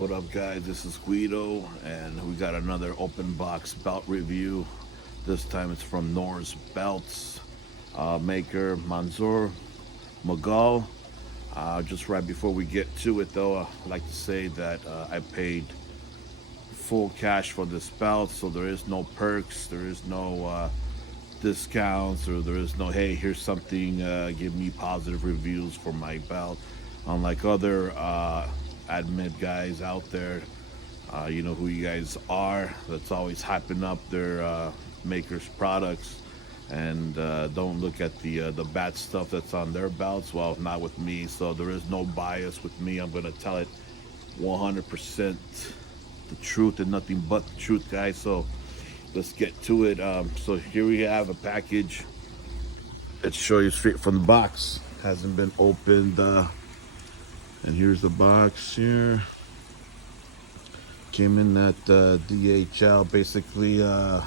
What up, guys? This is Guido, and we got another open box belt review. This time it's from Noors Belts maker Mansoor Mughal. Just right before we get to it, though, I'd like to say that I paid full cash for this belt, so there is no perks, there is no discounts, or there is no, hey, here's something, give me positive reviews for my belt. Unlike other admit guys out there, you know who you guys are, that's always hyping up their makers' products and don't look at the bad stuff that's on their belts. Well, not with me, so there is no bias with me. I'm gonna tell it 100% the truth and nothing but the truth, guys. So let's get to it. So here we have a package. Let's show you straight from the box. Hasn't been opened. And here's the box here. Came in at DHL. Basically, I've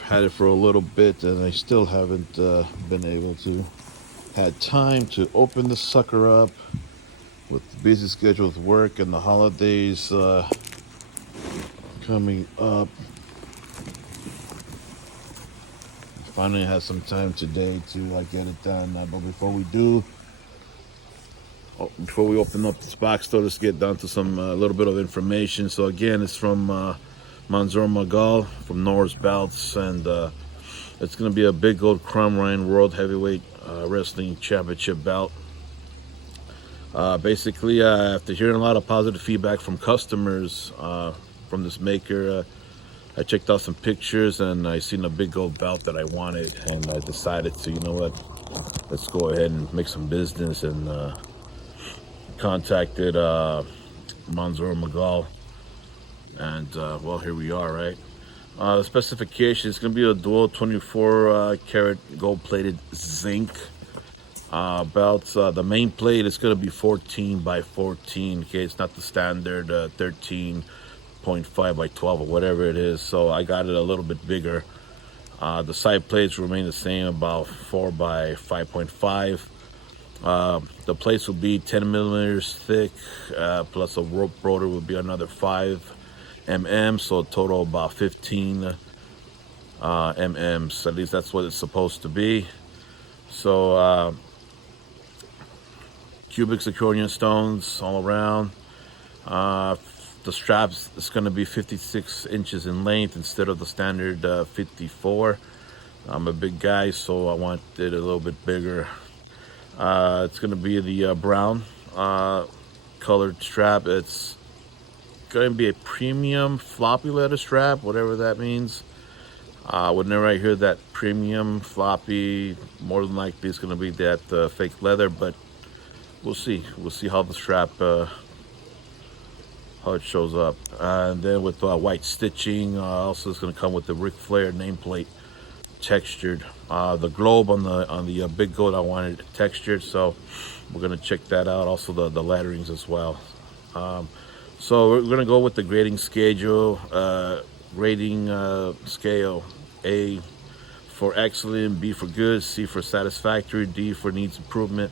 had it for a little bit, and I still haven't been able to. Had time to open the sucker up with the busy schedule with work and the holidays coming up. Finally had some time today to get it done. But before we do, before we open up this box, though, let's get down to some little bit of information. So again, it's from Mansoor Mughal from Noors Belts, and it's going to be a big old crumrine World Heavyweight Wrestling Championship belt. Basically, after hearing a lot of positive feedback from customers from this maker, I checked out some pictures and I seen a big old belt that I wanted, and I decided to, you know what, let's go ahead and make some business, and contacted Mansoor Mughal, and well, here we are, right? The specification is going to be a dual 24 karat gold plated zinc belt. The main plate is going to be 14 by 14. Okay, it's not the standard 13.5 by 12 or whatever it is, so I got it a little bit bigger. The side plates remain the same, about 4 by 5.5. The plates will be 10 millimeters thick, plus a rope rotor will be another 5 mm, so a total about 15 mm's. At least that's what it's supposed to be. So cubic zirconia stones all around. The straps is going to be 56 inches in length instead of the standard 54. I'm a big guy, so I want it a little bit bigger. It's going to be the brown colored strap. It's going to be a premium floppy leather strap, whatever that means. Whenever I hear that premium floppy, more than likely it's going to be that fake leather, but we'll see. We'll see how the strap, how it shows up. And then with white stitching, also it's going to come with the Ric Flair nameplate textured. The globe on the big goat, I wanted it textured, so we're going to check that out. Also the letterings as well. So we're going to go with the grading schedule. Rating scale: A for excellent, B for good, C for satisfactory, D for needs improvement,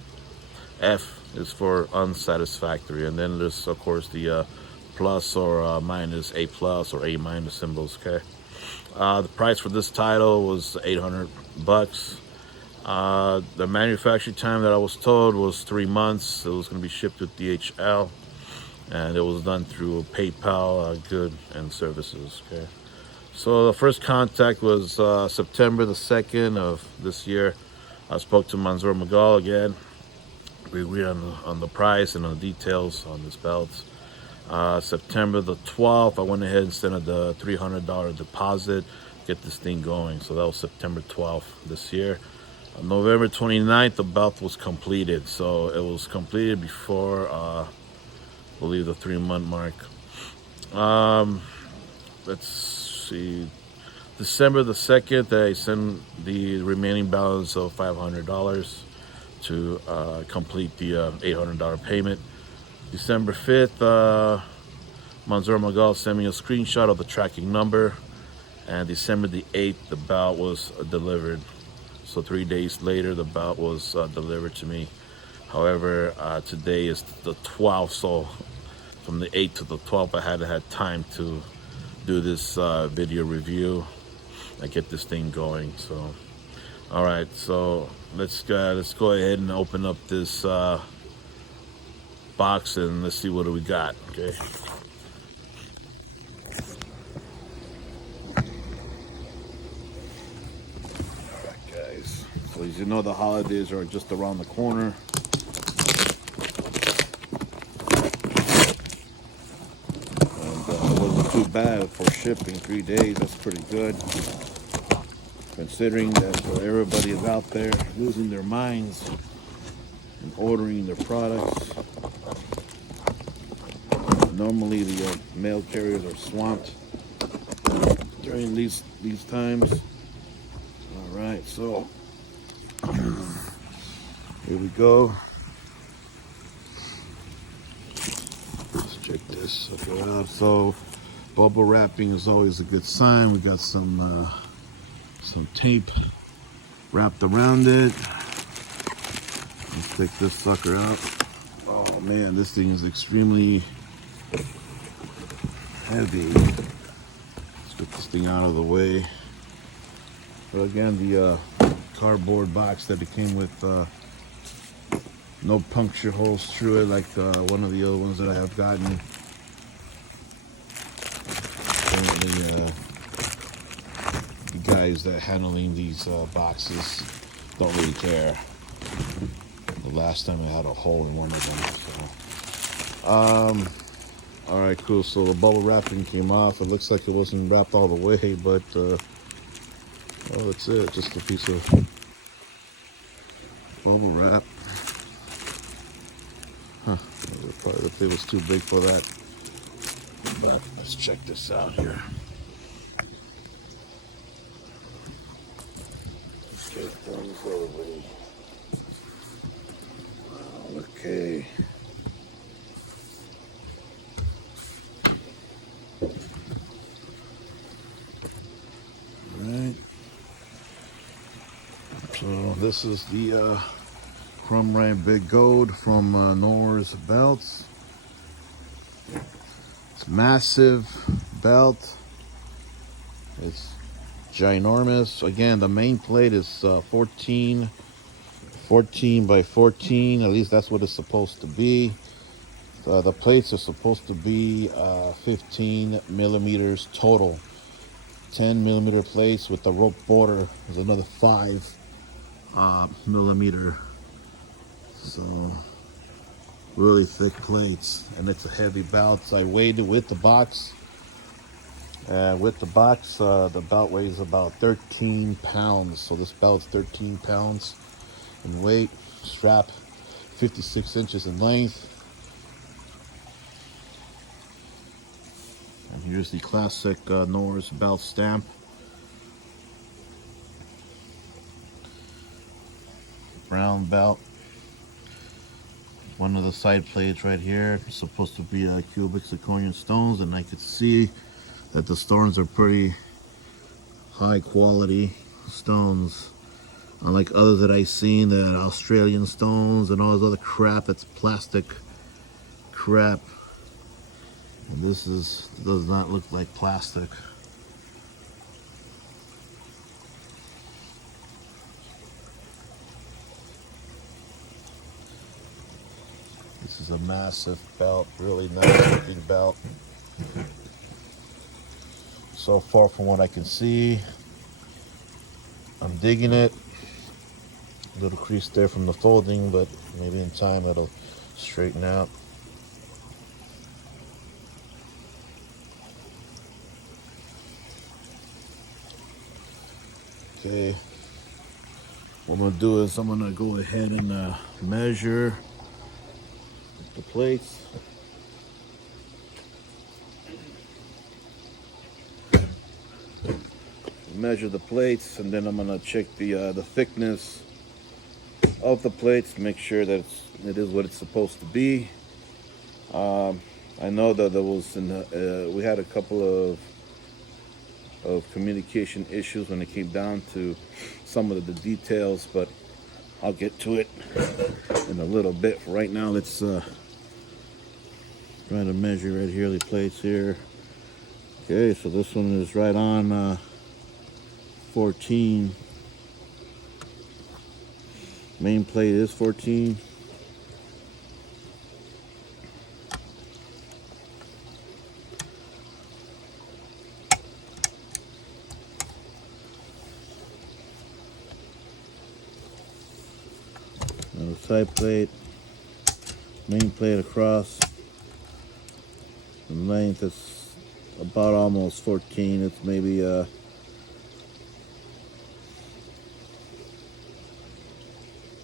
F is for unsatisfactory, and then there's of course the plus or minus, A plus or A minus symbols. Okay. The price for this title was $800. The manufacturing time that I was told was 3 months. It was going to be shipped with DHL, and it was done through PayPal, Good and Services. Okay. So the first contact was September the 2nd of this year. I spoke to Mansoor Mughal again. We agreed on the price and on the details on this belt. September the 12th, I went ahead and sent the $300 deposit, get this thing going. So that was September 12th this year. On November 29th, the belt was completed. So it was completed before, I believe, the 3-month mark. Let's see. December the 2nd, I sent the remaining balance of $500 to complete the $800 payment. December 5th, Mansoor Mughal sent me a screenshot of the tracking number, and December the 8th, the belt was delivered. So 3 days later, the belt was delivered to me. However, today is the 12th, so from the 8th to the 12th, I had time to do this video review and get this thing going. So, all right, so let's go ahead and open up this box and let's see what do we got. Okay. All right, guys. So as you know, the holidays are just around the corner. And it wasn't too bad for shipping, 3 days. That's pretty good, considering that everybody is out there losing their minds and ordering their products. Normally, the mail carriers are swamped during these times. All right, so here we go. Let's check this out. So, bubble wrapping is always a good sign. We got some tape wrapped around it. Let's take this sucker out. Oh man, this thing is extremely heavy. Let's get this thing out of the way. But again, the cardboard box that it came with, no puncture holes through it like one of the other ones that I have gotten. Apparently, the guys that are handling these boxes don't really care. The last time I had a hole in one of them. So, all right, cool. So the bubble wrapping came off. It looks like it wasn't wrapped all the way, but well, that's it. Just a piece of bubble wrap. Huh. Probably the thing was too big for that. But let's check this out here. Get things over. Okay. Alright. So this is the crumrine big gold from Noors Belts. It's massive belt. It's ginormous. Again, the main plate is 14 by 14. At least that's what it's supposed to be. The plates are supposed to be 15 millimeters total. 10 millimeter plates with the rope border is another 5 millimeter. So really thick plates, and it's a heavy belt. So I weighed it with the box. The belt weighs about 13 pounds. So this belt's 13 pounds in weight. Strap 56 inches in length. And here's the classic Noors belt stamp. Brown belt. One of the side plates right here is supposed to be cubic zirconium stones, and I could see that the stones are pretty high quality stones. Unlike others that I've seen, that Australian stones and all this other crap that's plastic crap. And this does not look like plastic. This is a massive belt, really nice looking belt. So far from what I can see, I'm digging it. A little crease there from the folding, but maybe in time it'll straighten out. Okay, what I'm gonna do is I'm gonna go ahead and measure the plates. Measure the plates, and then I'm gonna check the thickness of the plates, make sure that it is what it's supposed to be. I know that there was we had a couple of communication issues when it came down to some of the details, but I'll get to it in a little bit. Right now, let's try to measure right here the plates here. Okay, so this one is right on 14. Main plate is 14. Now the side plate, main plate across. The length is about almost 14. It's maybe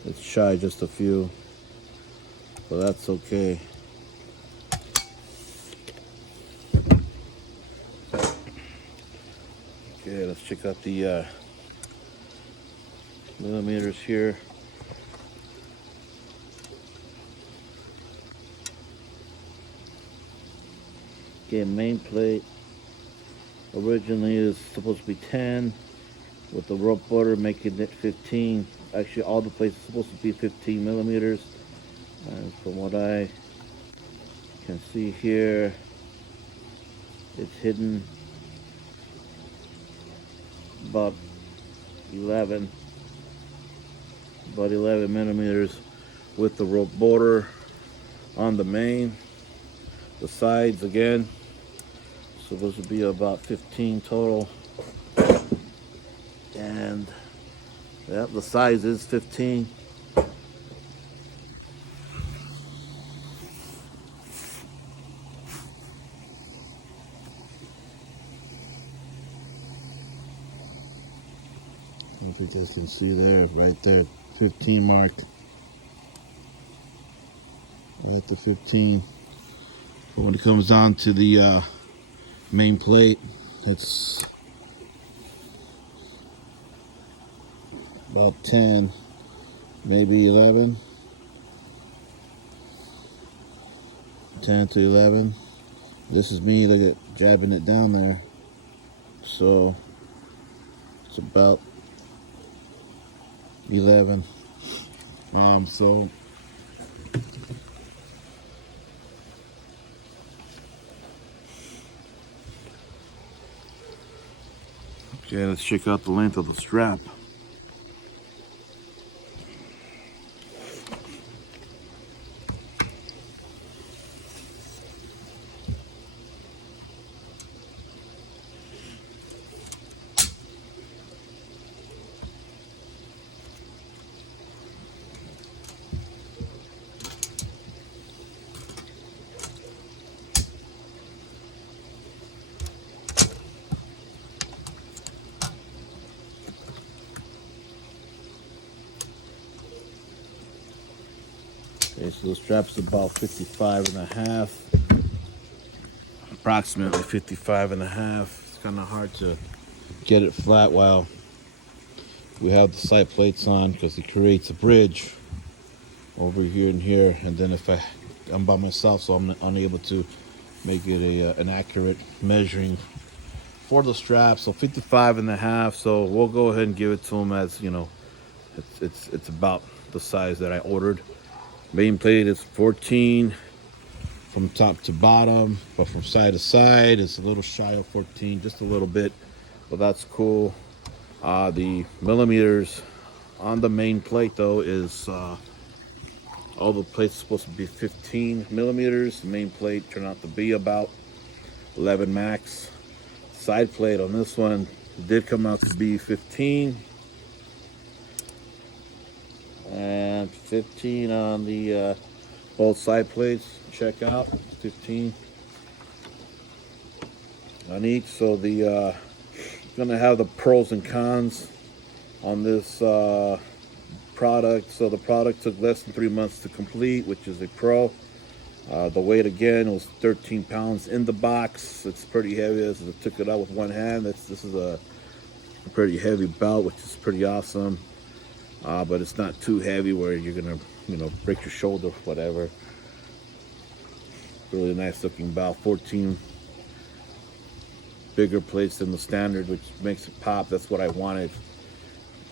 it's shy just a few, but that's okay. Okay, let's check out the millimeters here. Okay, main plate originally is supposed to be 10, with the rope border making it 15. Actually, all the plates are supposed to be 15 millimeters. And from what I can see here, it's hidden about 11 millimeters with the rope border on the main. The sides again supposed to be about 15 total, and yeah, the size is 15. If you just can see there, right there, 15 mark. Right to 15. But when it comes down to the main plate, it's about 10, maybe 11. 10 to 11. This is me, look at jabbing it down there. So it's about 11. So okay, let's check out the length of the strap. Okay, so the strap's about 55 and a half, approximately 55 and a half. It's kind of hard to get it flat while we have the side plates on, because it creates a bridge over here and here, and then if I'm by myself, so I'm unable to make it an accurate measuring for the strap. So 55 and a half, so we'll go ahead and give it to them as, you know, it's about the size that I ordered. Main plate is 14 from top to bottom, but from side to side it's a little shy of 14, just a little bit, but that's cool. The millimeters on the main plate though is all the plates are supposed to be 15 millimeters. The main plate turned out to be about 11 max. Side plate on this one did come out to be 15, and 15 on the both side plates. Check out 15 on each. So the gonna have the pros and cons on this product. So the product took less than 3 months to complete, which is a pro. The weight again was 13 pounds in the box. It's pretty heavy. I took it out with one hand. This is a pretty heavy belt, which is pretty awesome. But it's not too heavy where you're gonna, you know, break your shoulder, whatever. Really nice looking belt. 14 bigger plates than the standard, which makes it pop. That's what I wanted.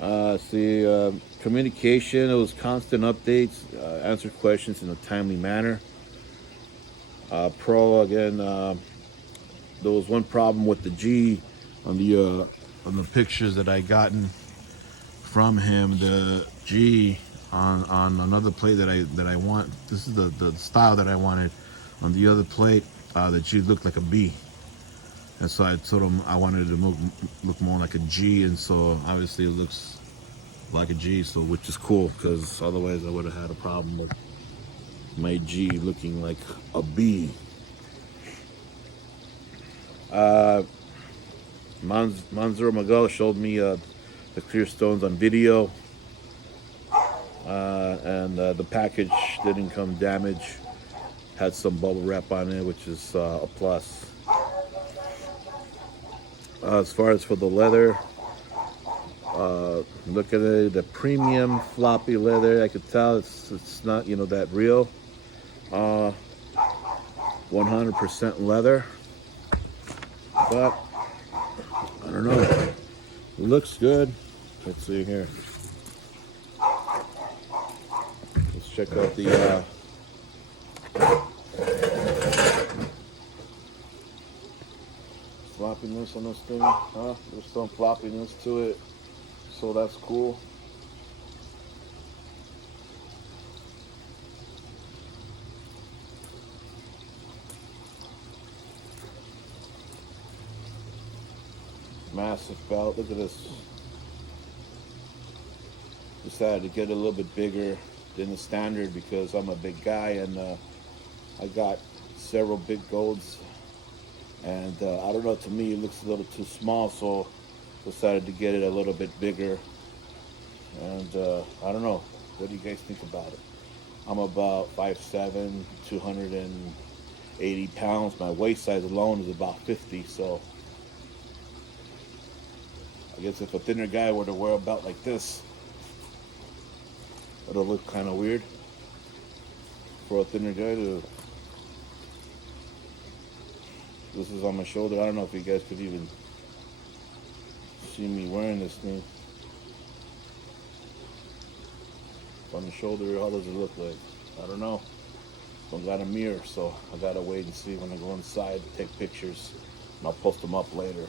See, communication, it was constant updates, answered questions in a timely manner. Pro, again, there was one problem with the G on the pictures that I gotten from him. The G on another plate that I want. This is the style that I wanted. On the other plate, the G looked like a B, and so I told him I wanted it to look more like a G, and so obviously it looks like a G, so which is cool because otherwise I would have had a problem with my G looking like a B. Mansoor Mughal showed me the clear stones on video, and the package didn't come damaged. Had some bubble wrap on it, which is a plus. As far as for the leather, look at it, the premium floppy leather. I could tell it's not that real. 100% leather, but I don't know. It looks good. Let's see here. Let's check out the floppiness on this thing. There's some floppiness to it, so that's cool. Massive belt. Look at this. Decided to get a little bit bigger than the standard because I'm a big guy, and I got several big golds, and I don't know, to me it looks a little too small, so decided to get it a little bit bigger. And I don't know, what do you guys think about it? I'm about 5'7", 280 pounds. My waist size alone is about 50, so I guess if a thinner guy were to wear a belt like this, it'll look kind of weird for a thinner guy to. This is on my shoulder. I don't know if you guys could even see me wearing this thing. On the shoulder, how does it look like? I don't know. Don't got a mirror, so I gotta wait and see when I go inside, take pictures, and I'll post them up later.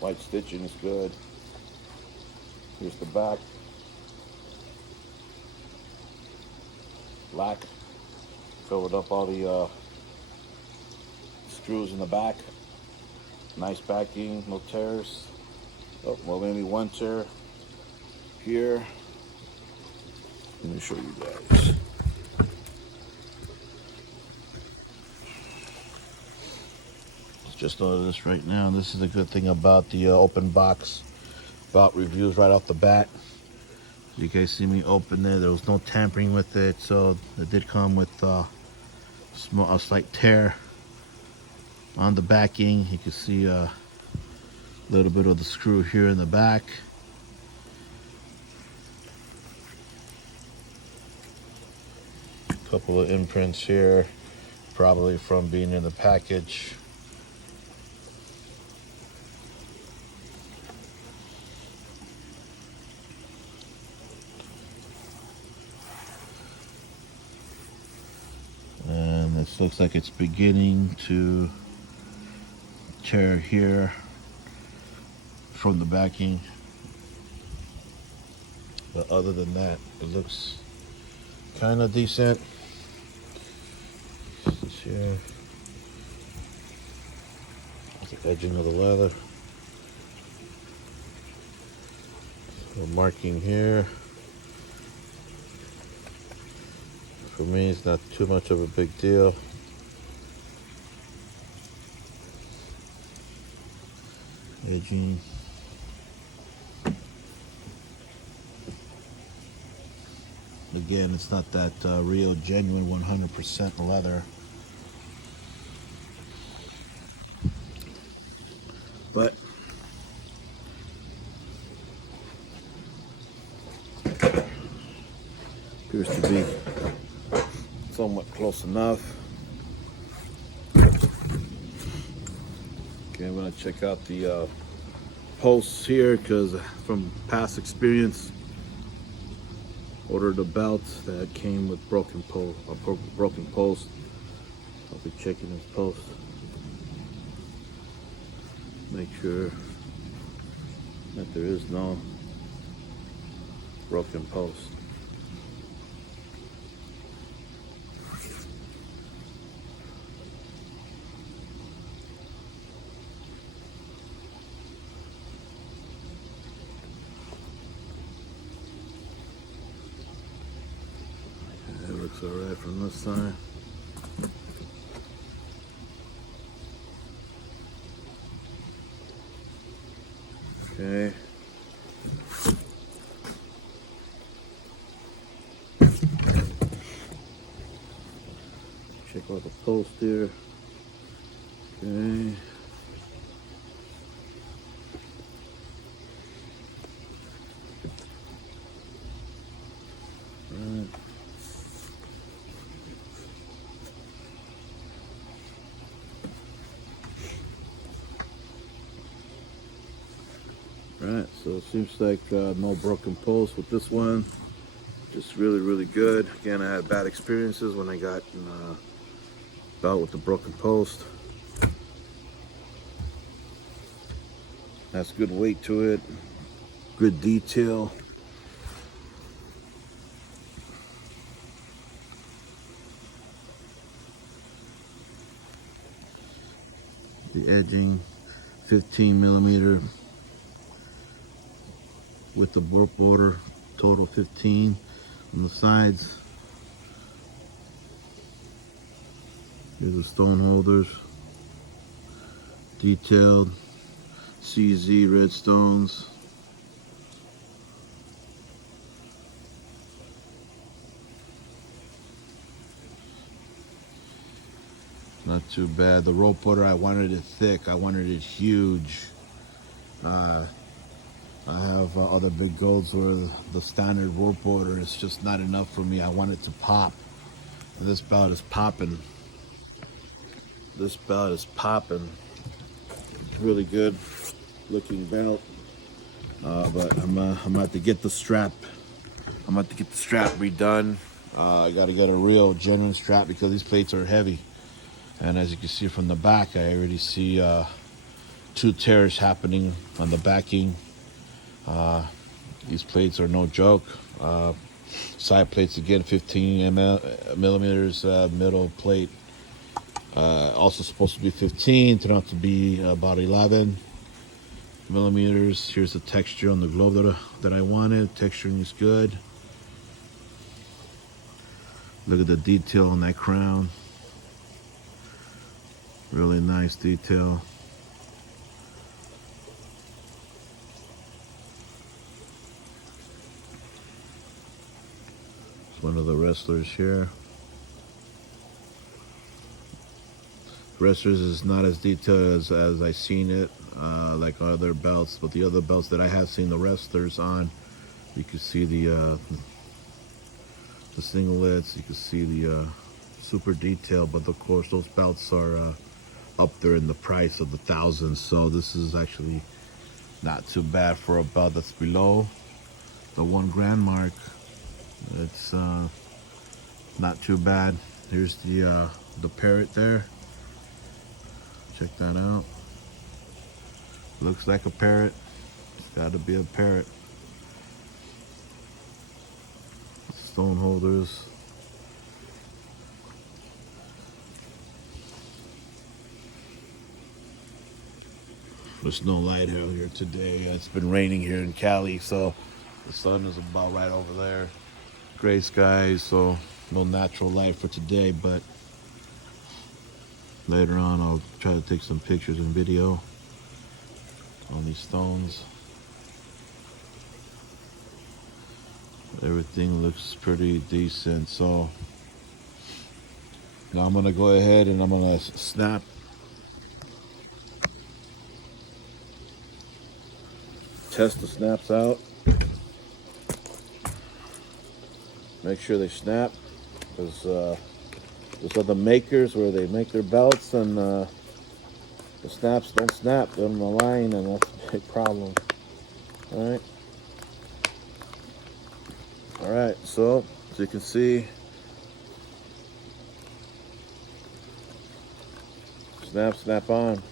White stitching is good. Here's the back. Black. Covered up all the screws in the back. Nice backing, no tears. Oh, well, maybe one tear here. Let me show you guys. Just noticed this right now. This is a good thing about the open box belt reviews right off the bat. You guys see me open it. There was no tampering with it, so it did come with a slight tear on the backing. You can see a little bit of the screw here in the back. A couple of imprints here, probably from being in the package. And this looks like it's beginning to tear here from the backing. But other than that, it looks kind of decent. This here, the edging of the leather. A marking here. For me, it's not too much of a big deal. Edging. Again, it's not that real, genuine 100% leather. But appears to be somewhat close enough. Okay, when want to check out the posts here because from past experience, ordered a belt that came with broken post. I'll be checking this post. Make sure that there is no broken post. It looks alright from this side. Okay. Check out the post here. Okay. Right. Right, so it seems like no broken post with this one. Just really good. Again, I had bad experiences when I got belt with the broken post. Has good weight to it, good detail. The edging, 15 millimeter with the warp border, total 15 on the sides. Here's the stone holders, detailed CZ red stones. Not too bad. The rope border, I wanted it thick. I wanted it huge. I have other big golds where the standard rope border is just not enough for me. I want it to pop. And this belt is popping. This belt is popping. Really good looking belt. But I'm about to get the strap. I'm about to get the strap redone. I got to get a real genuine strap because these plates are heavy. And as you can see from the back, I already see 2 tears happening on the backing. These plates are no joke. Side plates again, 15 millimeters middle plate. Also supposed to be 15, turned out to be about 11 millimeters. Here's the texture on the glove that I wanted. Texturing is good. Look at the detail on that crown. Really nice detail. It's one of the wrestlers here. Wrestlers is not as detailed as I seen it, like other belts, but the other belts that I have seen the wrestlers on, you can see the singlets, you can see the super detail, but of course those belts are up there in the price of the thousands, so this is actually not too bad for a belt that's below the $1,000 mark. It's not too bad. Here's the parrot there. Check that out. Looks like a parrot. It's got to be a parrot. Stone holders. There's no light out here today. It's been raining here in Cali, so the sun is about right over there. Gray skies, so no natural light for today, but later on I'll try to take some pictures and video on these stones. Everything looks pretty decent, so now I'm gonna go ahead and I'm gonna snap. Test the snaps out. Make sure they snap, because there's other makers where they make their belts and the the snaps don't snap, they're on the line, and that's a big problem. All right. All right. So as you can see, snap on.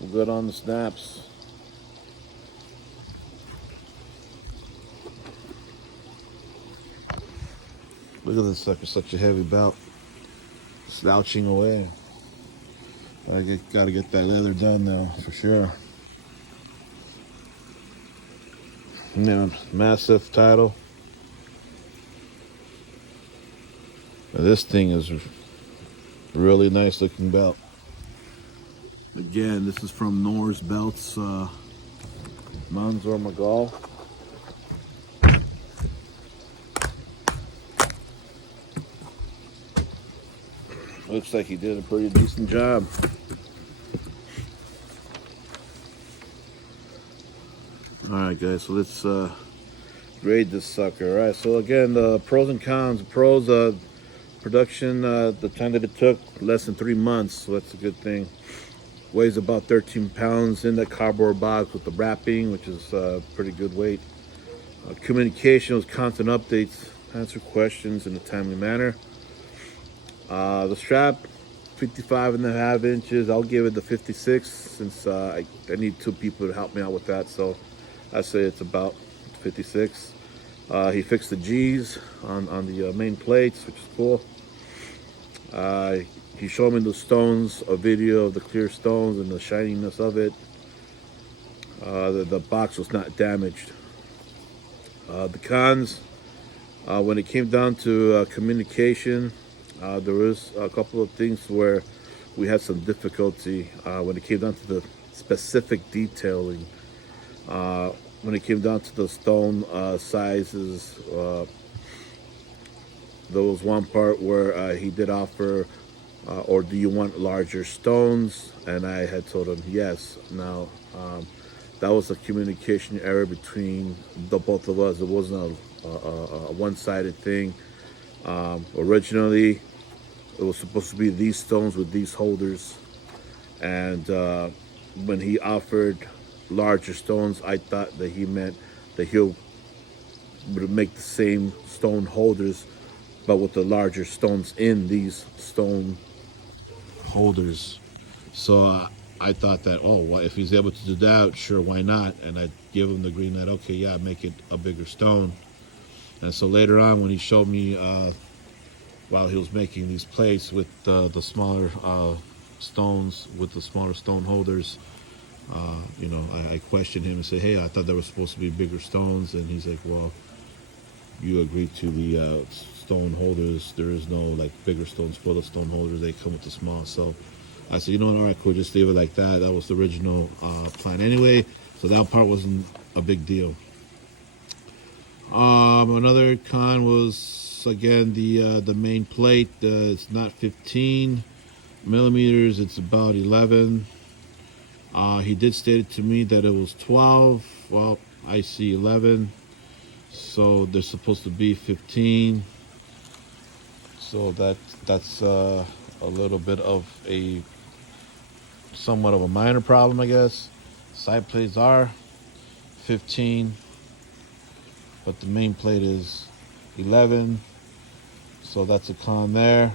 We're good on the snaps. Look at this sucker, such a heavy belt, slouching away. Gotta get that leather done though, for sure. Yeah, massive title. This thing is really nice looking belt. Again, this is from Noors Belts Mansoor Mughal. Looks like he did a pretty decent job. Alright guys, so let's grade this sucker. Alright, so again, the pros and cons. Pros, production, the time that it took, less than 3 months, so that's a good thing. Weighs about 13 pounds in that cardboard box with the wrapping, which is pretty good weight. Communication with constant updates, answer questions in a timely manner. The strap, 55.5 inches. I'll give it the 56 since I need 2 people to help me out with that, so I say it's about 56. He fixed the G's on the main plates, which is cool. He showed me the stones, a video of the clear stones and the shininess of it. The box was not damaged. The cons, when it came down to communication, there was a couple of things where we had some difficulty when it came down to the specific detailing. When it came down to the stone sizes, there was one part where he did offer, or do you want larger stones? And I had told him yes. Now, that was a communication error between the both of us. It wasn't a one-sided thing. Originally, it was supposed to be these stones with these holders, and when he offered larger stones, I thought that he meant that he'll would make the same stone holders, but with the larger stones in these stone holders. So I thought that, oh, well, if he's able to do that, sure, why not? And I give him the green light. Okay, yeah, make it a bigger stone. And so later on, when he showed me while he was making these plates with the smaller stones, with the smaller stone holders, I questioned him and said, hey, I thought there were supposed to be bigger stones. And he's like, well, you agreed to the stone holders. There is no like bigger stones for the stone holders. They come with the small. So I said, you know what, all right, cool, just leave it like that. That was the original plan anyway. So that part wasn't a big deal. Another con was, again, the main plate. It's not 15 millimeters. It's about 11. He did state it to me that it was 12. Well, I see 11. So they're supposed to be 15. So that's a little bit of a somewhat of a minor problem, I guess. Side plates are 15, but the main plate is 11. So that's a con there.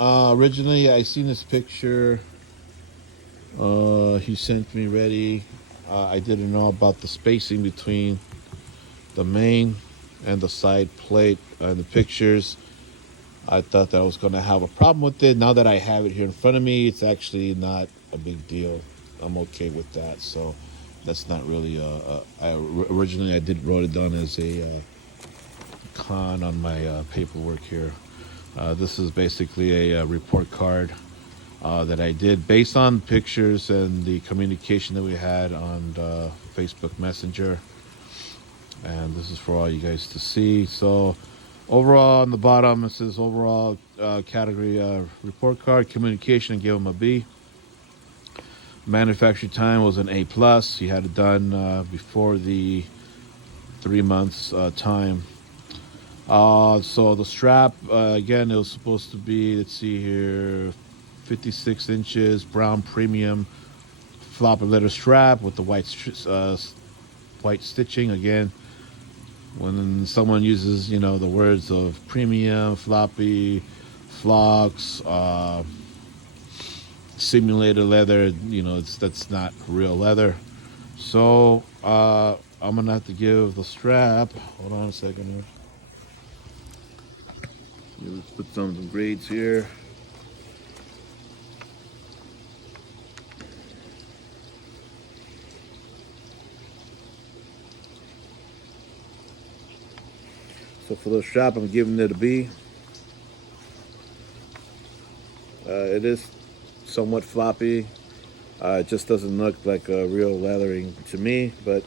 Originally, I seen this picture. He sent me ready. I didn't know about the spacing between the main and the side plate and the pictures. I thought that I was going to have a problem with it. Now that I have it here in front of me, it's actually not a big deal. I'm okay with that. So that's not really originally I did wrote it down as a con on my paperwork here. This is basically a report card that I did based on pictures and the communication that we had on Facebook Messenger. And this is for all you guys to see. So overall, on the bottom, it says overall category report card, communication, give him a B. Manufacturing time was an A+. He had it done before the 3 months time. So the strap, again, it was supposed to be, let's see here, 56 inches brown premium flopper leather strap with the white stitching. Again, when someone uses, the words of premium, floppy, flocks, simulated leather, that's not real leather. So I'm gonna have to give the strap. Hold on a second here. Let's put some grades here. So for the strap, I'm giving it a B. It is somewhat floppy. It just doesn't look like a real leathering to me, but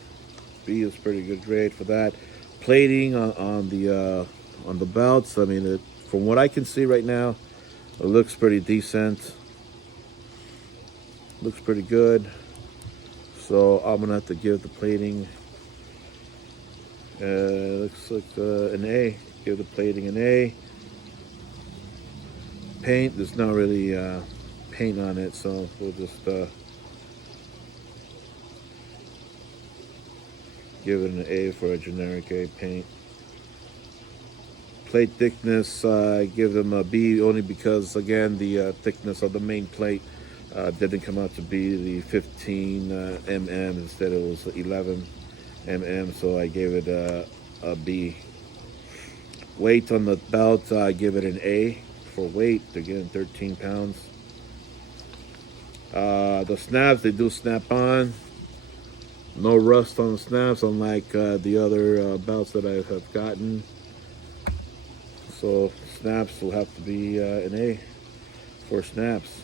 B is pretty good grade for that. Plating on the belts. I mean, from what I can see right now, it looks pretty decent. Looks pretty good. So I'm gonna have to give the plating. Looks like an A. Give the plating an A. Paint. There's not really paint on it, so we'll just give it an A for a generic A paint. Plate thickness, I give them a B only because, again, the thickness of the main plate didn't come out to be the 15 mm. Instead it was 11 mm, so I gave it a B. Weight on the belt, I give it an A for weight. Again, 13 pounds. The snaps, they do snap on. No rust on the snaps, unlike the other belts that I have gotten. So snaps will have to be an A for snaps.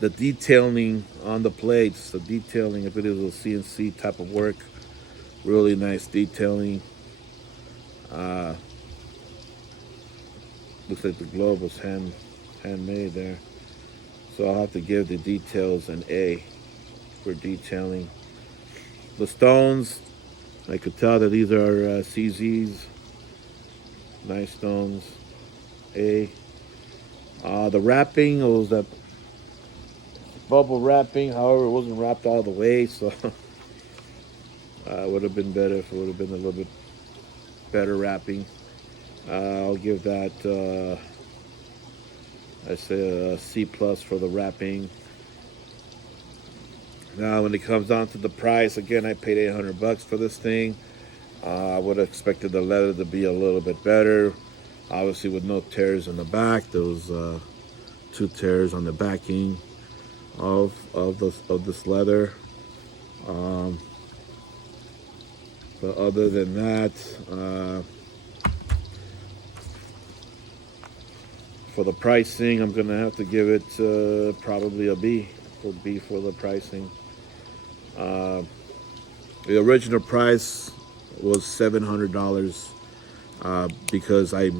The detailing on the plates, the detailing, if it is a CNC type of work, really nice detailing. Looks like the glove was handmade there. So I'll have to give the details an A for detailing. The stones, I could tell that these are CZs. Nice stones. A. The wrapping, it was that bubble wrapping. However, it wasn't wrapped all the way, so it would have been better if it would have been a little bit better wrapping. I'll give that, I say, a C plus for the wrapping. Now, when it comes down to the price, again, I paid $800 for this thing. I would have expected the leather to be a little bit better. Obviously, with no tears in the back, there was 2 tears on the backing of this leather. But other than that, for the pricing, I'm gonna have to give it probably a B. For the pricing. The original price was $700 because I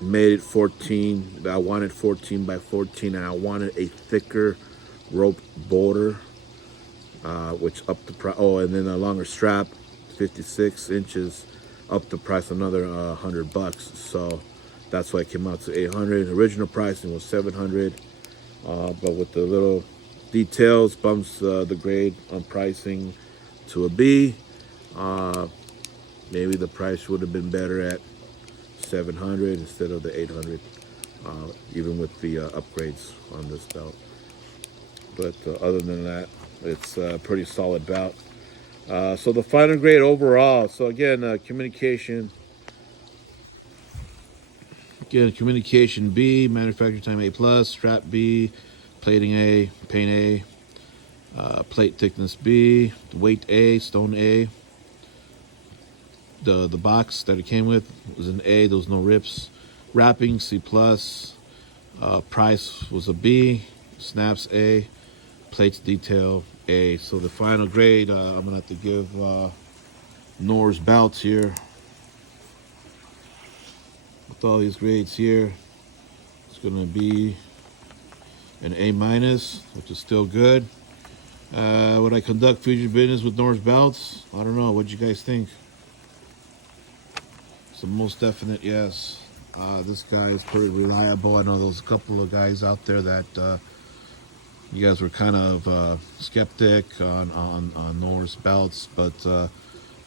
made it 14. I wanted 14 by 14, and I wanted a thicker rope border, which upped the price. Oh, and then a longer strap, 56 inches, upped the price another $100. So that's why it came out to 800. Original pricing was 700, but with the little details bumps the grade on pricing to a B. Maybe the price would have been better at 700 instead of the 800, even with the upgrades on this belt. But other than that, it's a pretty solid belt. So the final grade overall. So again, communication. Again, communication B, manufacturing time A plus, strap B, plating A, paint A, plate thickness B, weight A, stone A. The box that it came with was an A. There was no rips. Wrapping C plus. Price was a B. Snaps A. Plates detail A. So the final grade, I'm gonna have to give Noors Belts here. With all these grades here, it's gonna be an A minus, which is still good. Would I conduct future business with Noors Belts? I don't know. What do you guys think? It's a most definite yes. This guy is pretty reliable. I know there's a couple of guys out there that you guys were kind of skeptic on Noors Belts, but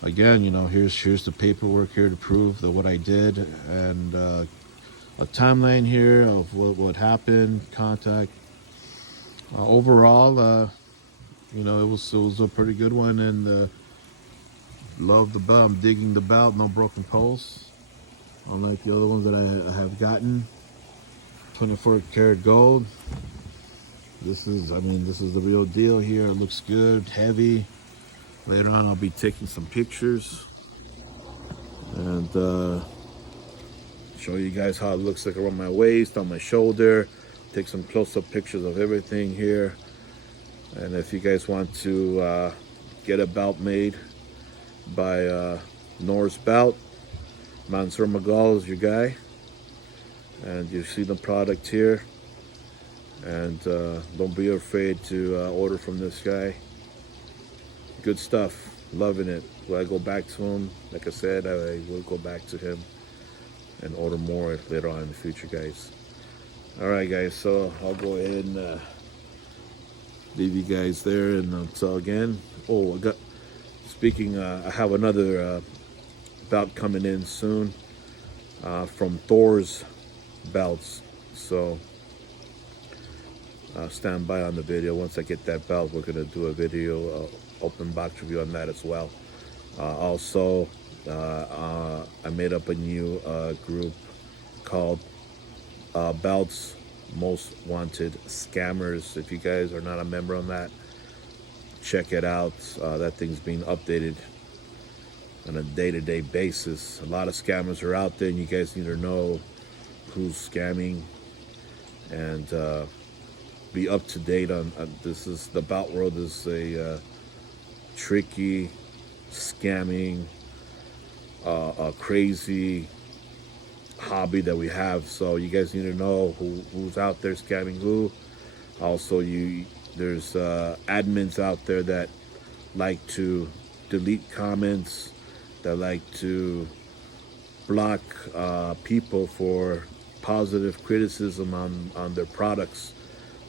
again, you know, here's the paperwork here to prove that what I did, and a timeline here of what happened, contact. Overall, you know, it was a pretty good one, and love the belt. I'm digging the belt. No broken posts, unlike the other ones that I have gotten. 24 karat gold. This is, I mean, this is the real deal here. It looks good, heavy. Later on, I'll be taking some pictures and show you guys how it looks like around my waist, on my shoulder. Take some close-up pictures of everything here. And if you guys want to get a belt made by Noors Belt Mansoor Mughal is your guy, and you see the product here. And don't be afraid to order from this guy. Good stuff. Loving it. Will I go back to him? Like I said, I will go back to him and order more later on in the future, guys. All right, guys. So I'll go ahead and leave you guys there. And until again. Oh, speaking. I have another belt coming in soon from Noors Belts. So stand by on the video. Once I get that belt, we're gonna do a video open box review on that as well. Also, I made up a new group called Belts Most Wanted Scammers. If you guys are not a member on that, check it out. That thing's being updated on a day-to-day basis. A lot of scammers are out there, and you guys need to know who's scamming and be up to date on this. Is the belt world is a tricky, scamming, crazy hobby that we have. So you guys need to know who's out there scamming who. Also, there's admins out there that like to delete comments, that like to block people for positive criticism on their products,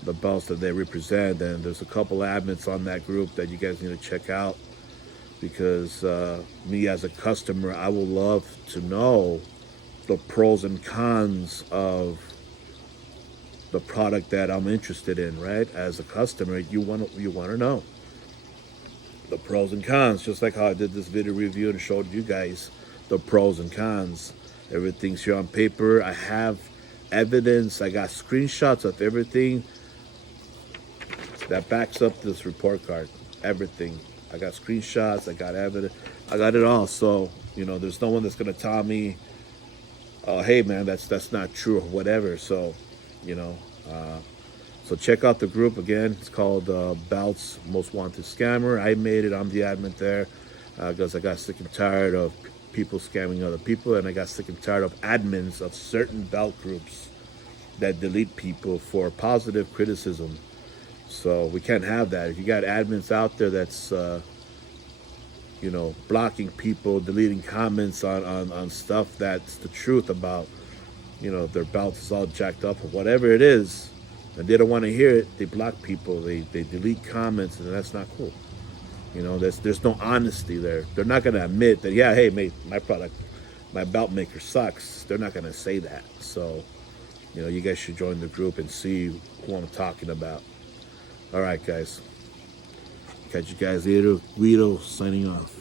the belts that they represent. And there's a couple admins on that group that you guys need to check out, because me as a customer, I will love to know the pros and cons of the product that I'm interested in, right? As a customer, you want to know the pros and cons, just like how I did this video review and showed you guys the pros and cons. Everything's here on paper. I have evidence. I got screenshots of everything that backs up this report card. Everything. I got screenshots. I got evidence. I got it all. So, you know, there's no one that's gonna tell me, hey man, that's not true or whatever. So, you know, so check out the group again. It's called Belts Most Wanted Scammer. I made it. I'm the admin there because I got sick and tired of people scamming other people, and I got sick and tired of admins of certain belt groups that delete people for positive criticism. So we can't have that. If you got admins out there that's you know, blocking people, deleting comments on stuff that's the truth about, you know, their belt is all jacked up or whatever it is, and they don't want to hear it, they block people, they delete comments, and that's not cool. You know, there's no honesty there. They're not going to admit that, yeah, hey, mate, my product, my belt maker sucks. They're not going to say that. So, you know, you guys should join the group and see who I'm talking about. All right, guys. Catch you guys later. Guido signing off.